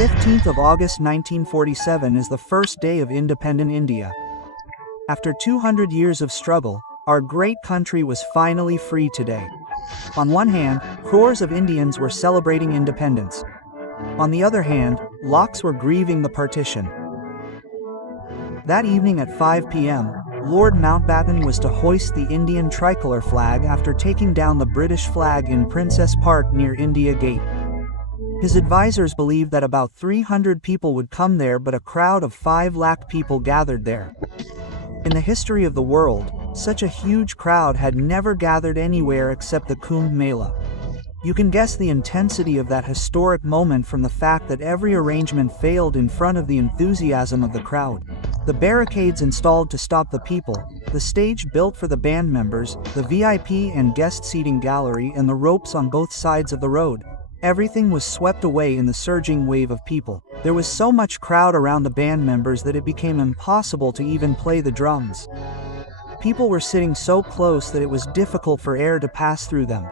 15th of August 1947 is the first day of independent India. After 200 years of struggle, our great country was finally free today. On one hand, crores of Indians were celebrating independence. On the other hand, lakhs were grieving the partition. That evening at 5 p.m., Lord Mountbatten was to hoist the Indian tricolour flag after taking down the British flag in Princess Park near India Gate. His advisors believed that about 300 people would come there, but a crowd of 5 lakh people gathered there. In the history of the world, such a huge crowd had never gathered anywhere except the Kumbh Mela. You can guess the intensity of that historic moment from the fact that every arrangement failed in front of the enthusiasm of the crowd. The barricades installed to stop the people, the stage built for the band members, the VIP and guest seating gallery, and the ropes on both sides of the road. Everything was swept away in the surging wave of people. There was so much crowd around the band members that it became impossible to even play the drums. People were sitting so close that it was difficult for air to pass through them.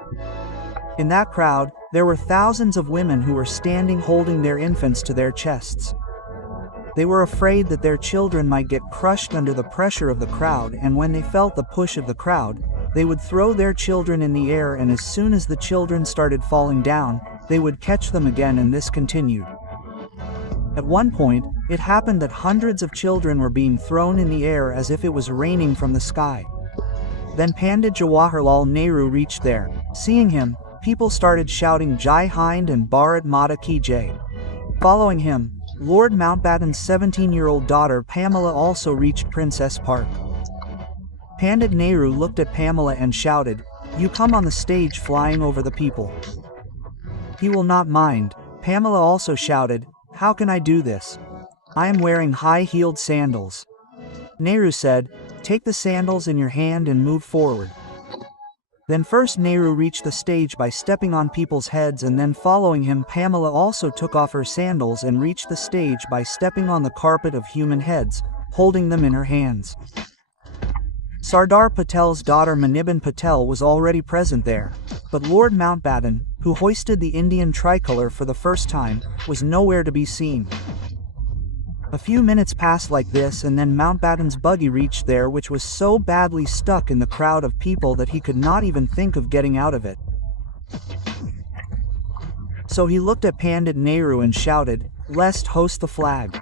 In that crowd, there were thousands of women who were standing holding their infants to their chests. They were afraid that their children might get crushed under the pressure of the crowd, and when they felt the push of the crowd, they would throw their children in the air, and as soon as the children started falling down, they would catch them again, and this continued. At one point, it happened that hundreds of children were being thrown in the air as if it was raining from the sky. Then Pandit Jawaharlal Nehru reached there. Seeing him, people started shouting Jai Hind and Bharat Mata Ki Jai. Following him, Lord Mountbatten's 17-year-old daughter Pamela also reached Princess Park. Pandit Nehru looked at Pamela and shouted, "You come on the stage flying over the people." "He will not mind." Pamela also shouted, "How can I do this? I am wearing high-heeled sandals." Nehru said, "Take the sandals in your hand and move forward." Then first Nehru reached the stage by stepping on people's heads, and then following him Pamela also took off her sandals and reached the stage by stepping on the carpet of human heads, holding them in her hands. Sardar Patel's daughter Maniben Patel was already present there, but Lord Mountbatten, who hoisted the Indian tricolour for the first time, was nowhere to be seen. A few minutes passed like this, and then Mountbatten's buggy reached there, which was so badly stuck in the crowd of people that he could not even think of getting out of it. So he looked at Pandit Nehru and shouted, "Let's hoist the flag."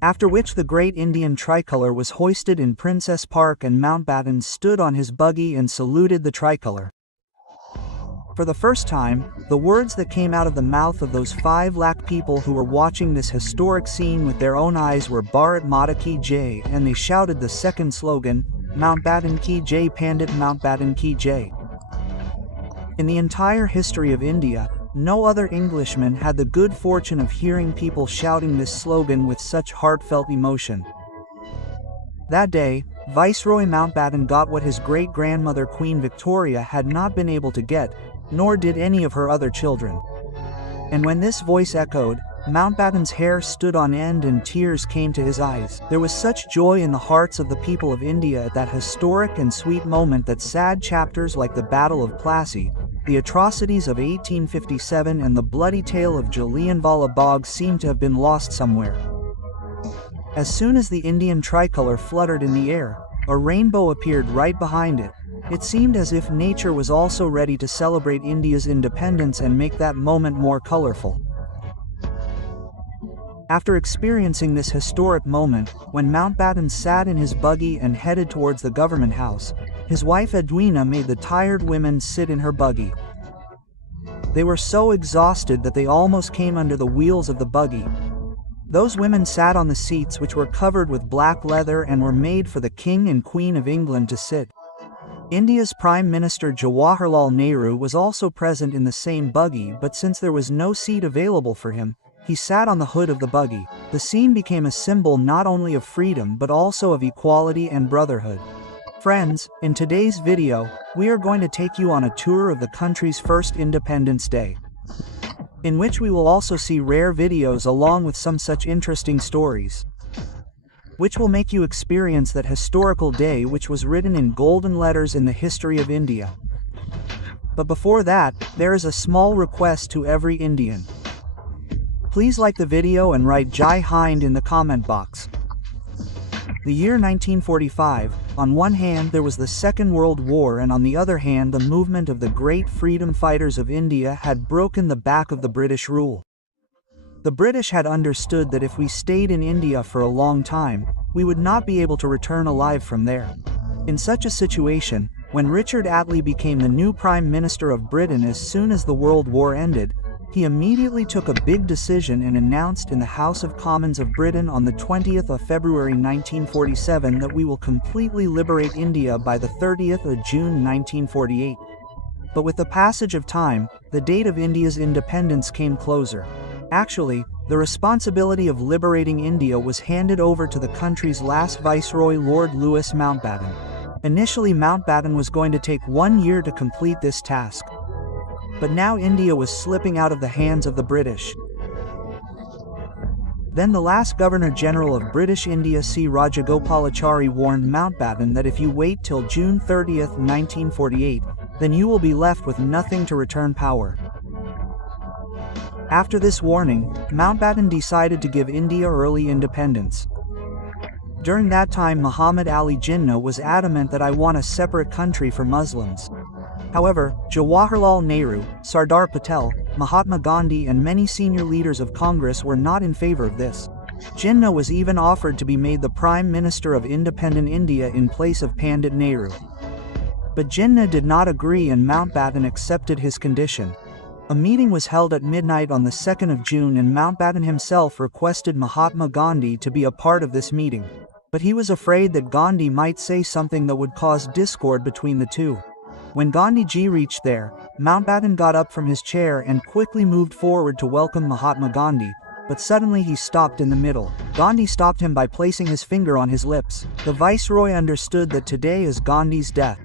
After which the great Indian tricolour was hoisted in Princess Park, and Mountbatten stood on his buggy and saluted the tricolour. For the first time, the words that came out of the mouth of those 5 lakh people who were watching this historic scene with their own eyes were Bharat Mata Ki Jai, and they shouted the second slogan, Mountbatten Ki Jai, Pandit Mountbatten Ki Jai. In the entire history of India, no other Englishman had the good fortune of hearing people shouting this slogan with such heartfelt emotion. That day, Viceroy Mountbatten got what his great-grandmother Queen Victoria had not been able to get, nor did any of her other children. And when this voice echoed, Mountbatten's hair stood on end and tears came to his eyes. There was such joy in the hearts of the people of India at that historic and sweet moment that sad chapters like the Battle of Plassey, the atrocities of 1857, and the bloody tale of Jallianwala Bagh seemed to have been lost somewhere. As soon as the Indian tricolour fluttered in the air, a rainbow appeared right behind it. It seemed as if nature was also ready to celebrate India's independence and make that moment more colorful. After experiencing this historic moment, when Mountbatten sat in his buggy and headed towards the government house, his wife Edwina made the tired women sit in her buggy. They were so exhausted that they almost came under the wheels of the buggy. Those women sat on the seats, which were covered with black leather and were made for the King and Queen of England to sit. India's Prime Minister Jawaharlal Nehru was also present in the same buggy, but since there was no seat available for him, he sat on the hood of the buggy. The scene became a symbol not only of freedom but also of equality and brotherhood. Friends, in today's video, we are going to take you on a tour of the country's first Independence Day, in which we will also see rare videos along with some such interesting stories, which will make you experience that historical day which was written in golden letters in the history of India. But before that, there is a small request to every Indian. Please like the video and write Jai Hind in the comment box. The year 1945, on one hand there was the Second World War and on the other hand the movement of the great freedom fighters of India had broken the back of the British rule. The British had understood that if we stayed in India for a long time, we would not be able to return alive from there. In such a situation, when Richard Attlee became the new Prime Minister of Britain as soon as the World War ended, he immediately took a big decision and announced in the House of Commons of Britain on the 20th of February 1947 that we will completely liberate India by the 30th of June 1948. But with the passage of time, the date of India's independence came closer. Actually, the responsibility of liberating India was handed over to the country's last Viceroy, Lord Louis Mountbatten. Initially, Mountbatten was going to take 1 year to complete this task. But now India was slipping out of the hands of the British. Then the last Governor-General of British India, C. Rajagopalachari, warned Mountbatten that if you wait till June 30th, 1948, then you will be left with nothing to return power. After this warning, Mountbatten decided to give India early independence. During that time, Muhammad Ali Jinnah was adamant that I want a separate country for Muslims. However, Jawaharlal Nehru, Sardar Patel, Mahatma Gandhi and many senior leaders of Congress were not in favor of this. Jinnah was even offered to be made the Prime Minister of independent India in place of Pandit Nehru. But Jinnah did not agree and Mountbatten accepted his condition. A meeting was held at midnight on the 2nd of June and Mountbatten himself requested Mahatma Gandhi to be a part of this meeting. But he was afraid that Gandhi might say something that would cause discord between the two. When Gandhiji reached there, Mountbatten got up from his chair and quickly moved forward to welcome Mahatma Gandhi, but suddenly he stopped in the middle. Gandhi stopped him by placing his finger on his lips. The Viceroy understood that today is Gandhi's death.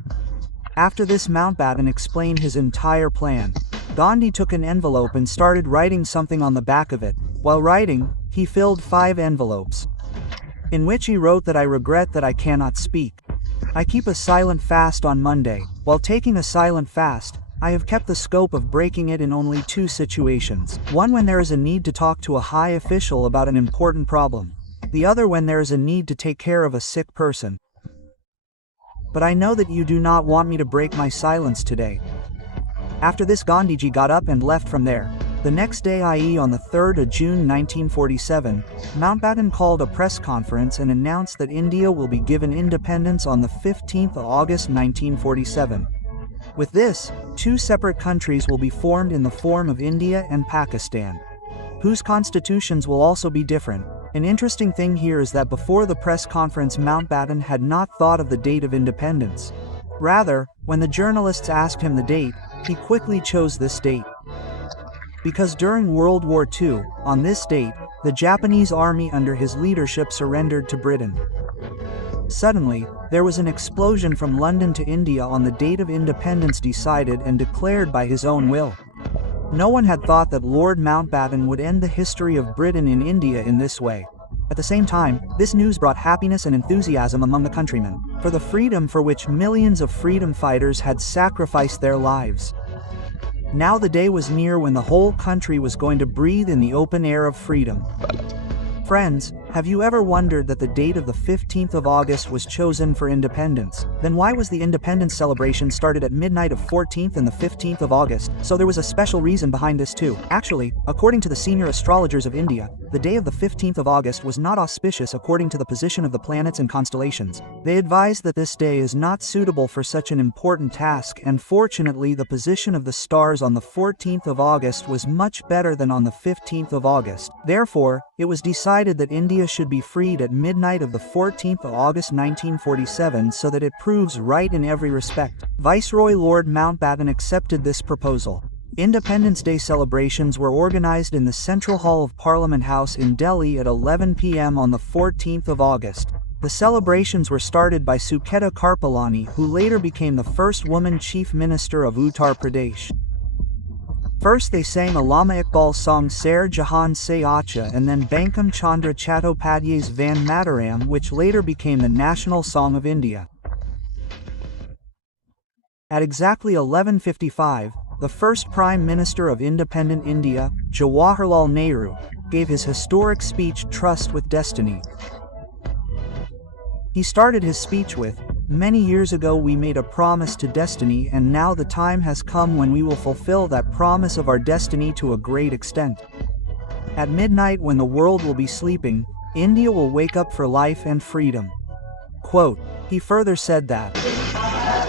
After this, Mountbatten explained his entire plan. Gandhi took an envelope and started writing something on the back of it. While writing, he filled 5 envelopes, in which he wrote that I regret that I cannot speak. I keep a silent fast on Monday. While taking a silent fast, I have kept the scope of breaking it in only 2 situations. One when there is a need to talk to a high official about an important problem. The other when there is a need to take care of a sick person. But I know that you do not want me to break my silence today. After this, Gandhiji got up and left from there. The next day, i.e. on the 3rd of June 1947, Mountbatten called a press conference and announced that India will be given independence on the 15th of August 1947. With this, 2 separate countries will be formed in the form of India and Pakistan, whose constitutions will also be different. An interesting thing here is that before the press conference, Mountbatten had not thought of the date of independence. Rather, when the journalists asked him the date, he quickly chose this date. Because during World War II, on this date, the Japanese army under his leadership surrendered to Britain. Suddenly, there was an explosion from London to India on the date of independence decided and declared by his own will. No one had thought that Lord Mountbatten would end the history of Britain in India in this way. At the same time, this news brought happiness and enthusiasm among the countrymen, for the freedom for which millions of freedom fighters had sacrificed their lives. Now the day was near when the whole country was going to breathe in the open air of freedom. Friends, have you ever wondered that the date of the 15th of August was chosen for independence? Then why was the independence celebration started at midnight of 14th and the 15th of August? So there was a special reason behind this too. Actually, according to the senior astrologers of India, the day of the 15th of August was not auspicious according to the position of the planets and constellations. They advised that this day is not suitable for such an important task, and fortunately the position of the stars on the 14th of August was much better than on the 15th of August. Therefore, it was decided that India should be freed at midnight of the 14th of August 1947 so that it proves right in every respect. Viceroy Lord Mountbatten accepted this proposal. Independence Day celebrations were organized in the Central Hall of Parliament House in Delhi at 11 p.m. on the 14th of August. The celebrations were started by Sucheta Karpalani, who later became the first woman Chief Minister of Uttar Pradesh. First they sang Allama Iqbal's song Ser Jahan Se Acha and then Bankim Chandra Chattopadhyay's Vande Mataram, which later became the national song of India. At exactly 11:55, the first Prime Minister of independent India, Jawaharlal Nehru, gave his historic speech Trust with Destiny. He started his speech with, "Many years ago we made a promise to destiny, and now the time has come when we will fulfill that promise of our destiny to a great extent. At midnight, when the world will be sleeping, India will wake up for life and freedom." Quote, he further said that,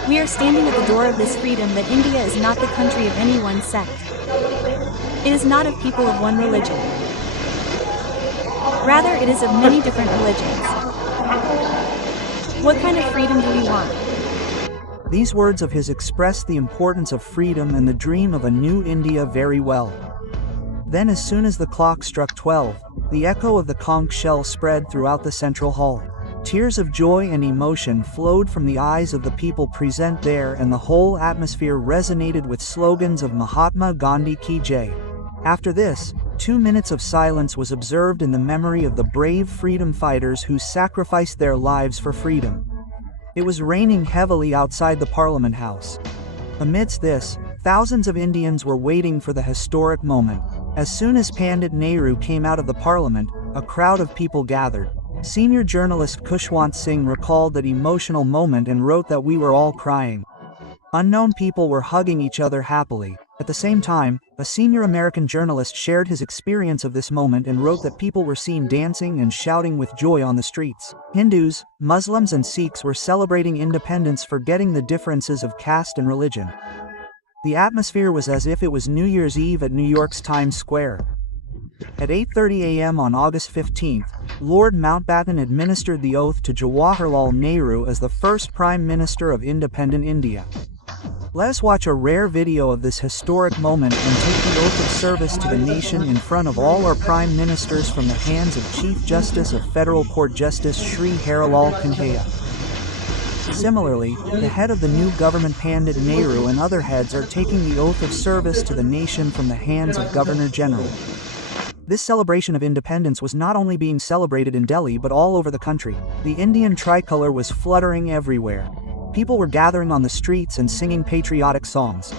"We are standing at the door of this freedom, that India is not the country of any one sect. It is not of people of one religion. Rather, it is of many different religions. What kind of freedom do we want?" These words of his expressed the importance of freedom and the dream of a new India very well. Then, as soon as the clock struck 12, the echo of the conch shell spread throughout the central hall. Tears of joy and emotion flowed from the eyes of the people present there, and the whole atmosphere resonated with slogans of Mahatma Gandhi Ki Jai. After this, 2 minutes of silence was observed in the memory of the brave freedom fighters who sacrificed their lives for freedom. It was raining heavily outside the Parliament House. Amidst this, thousands of Indians were waiting for the historic moment. As soon as Pandit Nehru came out of the parliament, a crowd of people gathered. Senior journalist Khushwant Singh recalled that emotional moment and wrote that we were all crying. Unknown people were hugging each other happily. At the same time, a senior American journalist shared his experience of this moment and wrote that people were seen dancing and shouting with joy on the streets. Hindus, Muslims and Sikhs were celebrating independence, forgetting the differences of caste and religion. The atmosphere was as if it was New Year's Eve at New York's Times Square. At 8:30 a.m. on August 15th, Lord Mountbatten administered the oath to Jawaharlal Nehru as the first Prime Minister of independent India. Let us watch a rare video of this historic moment and take the oath of service to the nation in front of all our Prime Ministers from the hands of Chief Justice of Federal Court Justice Shri Harilal Kanhaiya. Similarly, the head of the new government Pandit Nehru and other heads are taking the oath of service to the nation from the hands of Governor General. This celebration of independence was not only being celebrated in Delhi but all over the country. The Indian tricolor was fluttering everywhere. People were gathering on the streets and singing patriotic songs.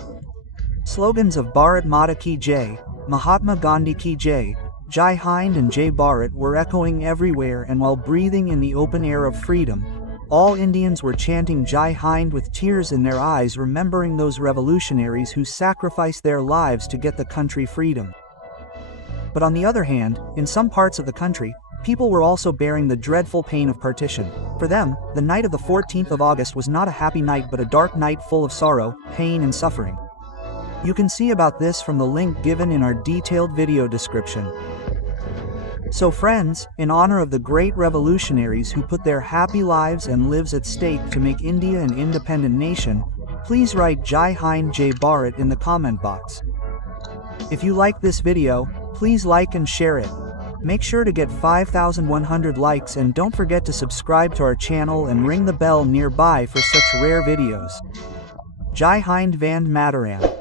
Slogans of Bharat Mata Ki Jai, Mahatma Gandhi Ki Jai, Jai Hind and Jai Bharat were echoing everywhere, and while breathing in the open air of freedom, all Indians were chanting Jai Hind with tears in their eyes, remembering those revolutionaries who sacrificed their lives to get the country freedom. But on the other hand, in some parts of the country, people were also bearing the dreadful pain of partition. For them, the night of the 14th of August was not a happy night but a dark night full of sorrow, pain and suffering. You can see about this from the link given in our detailed video description. So friends, in honor of the great revolutionaries who put their happy lives and lives at stake to make India an independent nation, please write Jai Hind Jai Bharat in the comment box. If you like this video, please like and share it. Make sure to get 5,100 likes, and don't forget to subscribe to our channel and ring the bell nearby for such rare videos. Jai Hind Vande Mataram.